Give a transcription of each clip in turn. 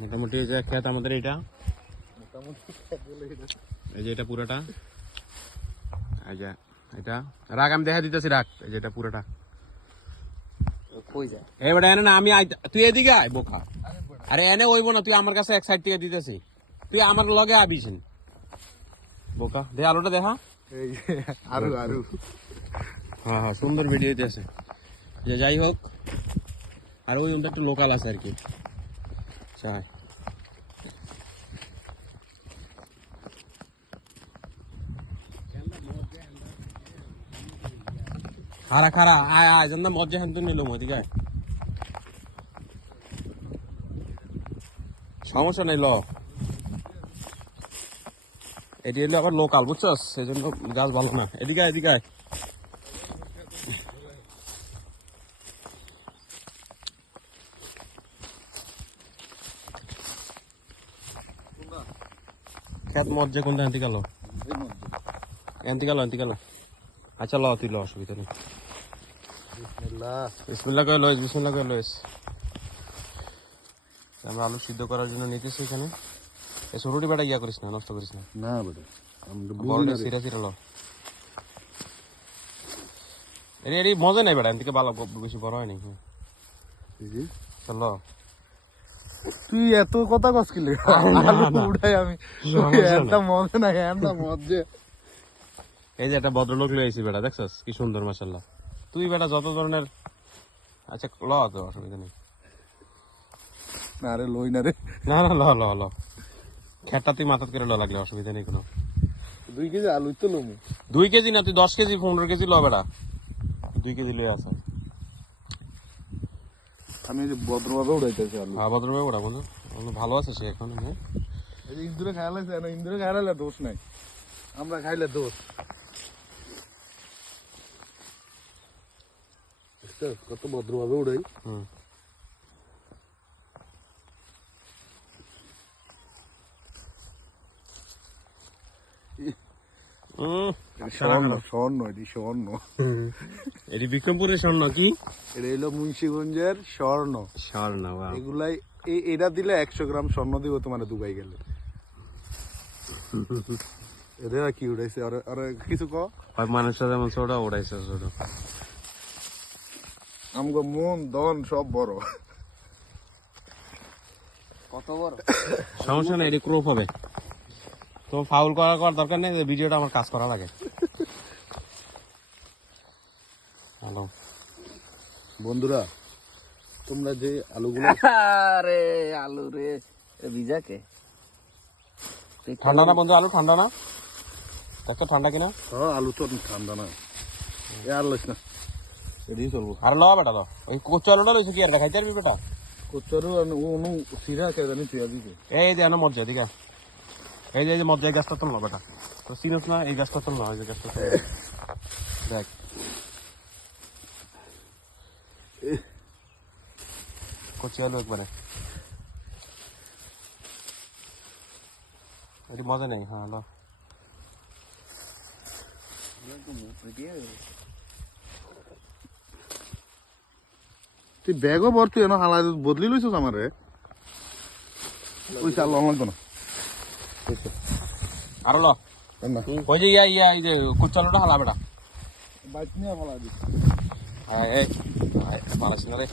মোটামুটি এই যে ক্ষেত আমাদের এটা, এই যে এটা পুরোটা, এই যে এটা রাখ, আমি দেখা দিতেছি রাখ, এই যে এটা পুরোটা। এবারে এনে না আমি তুই এদিকে আয় বোকা, আরে এনে ওইব না, তুই আমার কাছে এক সাইড থেকে দিতেছি, তুই আমার লগে আবিস বোকা। দে আলোটা দেখা, আরু আরু হ্যাঁ হ্যাঁ সুন্দর ভিডিও দিতেছে। যে যাই হোক, আর ওই একটু লোকাল আছে আর কি। চাই খারা খারা আয় আয় জান মজ্জা হান্তু নিল ওদিকে, সমস্যা নেই ল। এটি হলো আবার লোকাল বুঝছস, সেই জন্য গাছ ভালো না। এদিকে এদিকে খেত মজ্জা কোনটা আনতে গেল, আনতে গেল। আচ্ছা ল তুই ল, অসুবিধা নেই। বিসমিল্লাহ করে লইস, বিসমিল্লাহ করে লইস। আমরা আলু সিদ্ধ করার জন্য নিতেছি এখানে। এই ছোটটি বেটা ইয়া করিস না, নষ্ট করিস না। না বেটা বড়টা সিরা সিরা ল। এর মজা নাই বেটা, এদিকে ভালো বেশি বড় হয় নাকি। চল তুই এত কথা কস কি লাগে উঠাই আমি একটা মজা নাই একটা মজা। এই যে একটা ভদ্রলোক লয়ে আইছি বেটা, দেখছস কি সুন্দর মাশাআল্লাহ। তুই বেটা যত ধরনের, আচ্ছা ল তো, অসুবিধা নেই। না রে লই না রে, না না ল ল ল, খেটটা তুই মাথাত করে ল লাগলে অসুবিধা নেই কোনো। 2 কেজি আলু তো লমু। 2 কেজি না, তুই 10 কেজি 15 কেজি ল বেটা, 2 কেজি লয়ে আসো। আমি যে ভদ্রভাবে উড়াইতেছি আলু। হ্যাঁ ভদ্রভাবে ওটা বন্ধু, ভালো আছে সে এখন। এই যে ইন্দুরে খাইলাইছে না, ইন্দুরে খাইলালে দোষ নাই, আমরা খাইলে দোষ। কত ভদ্রভাবে উড়াই। হুম স্বর্ণ এটি স্বর্ণ, এটি বিক্রমপুরের স্বর্ণ কি, এটা হলো মুন্সিগঞ্জের স্বর্ণ। স্বর্ণ এগুলাই এটা দিলে 100 গ্রাম স্বর্ণ দিব তোমার দুবাই গেলে। এদের কি উড়াইছে আর কিছু ক মানুষটা যেমন ছোট ওড়াইছে ছোট। আমগো মন দন সব বড়। কত বড় সমস্যা নেই, এটি ক্রপ হবে। তো ফাউল করার দরকার নেই, ভিডিওটা আমার কাজ করা লাগে। হ্যালো বন্ধুরা, তোমরা যে আলুগুলো, আরে আলু রে ভিজাকে ঠান্ডা না বন্ধু, আলু ঠান্ডা না, দেখো ঠান্ডা কিনা। হ্যাঁ আলু তো ঠান্ডা না, এ আর লইস না, এটাই চলবো। আর ল বেটা ল, ওই কচু আলুটা লইছে কি আর দেখাইতে পারবি বেটা। কোচারু অনু সিরা কে জানি তুই দিকে। এই যে মজ্জা দিকে, এই যে মজ্জা, এই গাছটা তোল না বেটা, তো চিনস না এই গাছটা তোল না, এই যে গাছটা দেখ। কচু আলু একবারে, এটি মজা নেই। হ্যাঁ ল তুই ব্যাগও ভর, তুই এনে হালাই বদলি লইছিস আমারে। ওই চাল লাগতো না আরো ল। ওই যে ইয়া এই যে কচু আলুটা হালা বেটা। বাইক নিয়ে ফলা দি। হ্যাঁ এই পারাস না রে।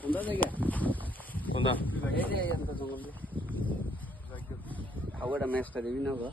কোনটা জায়গা কোনটা এই যে এখানটা জঙ্গল দিয়ে খাওয়াটা ম্যাচটা দিবি না গো।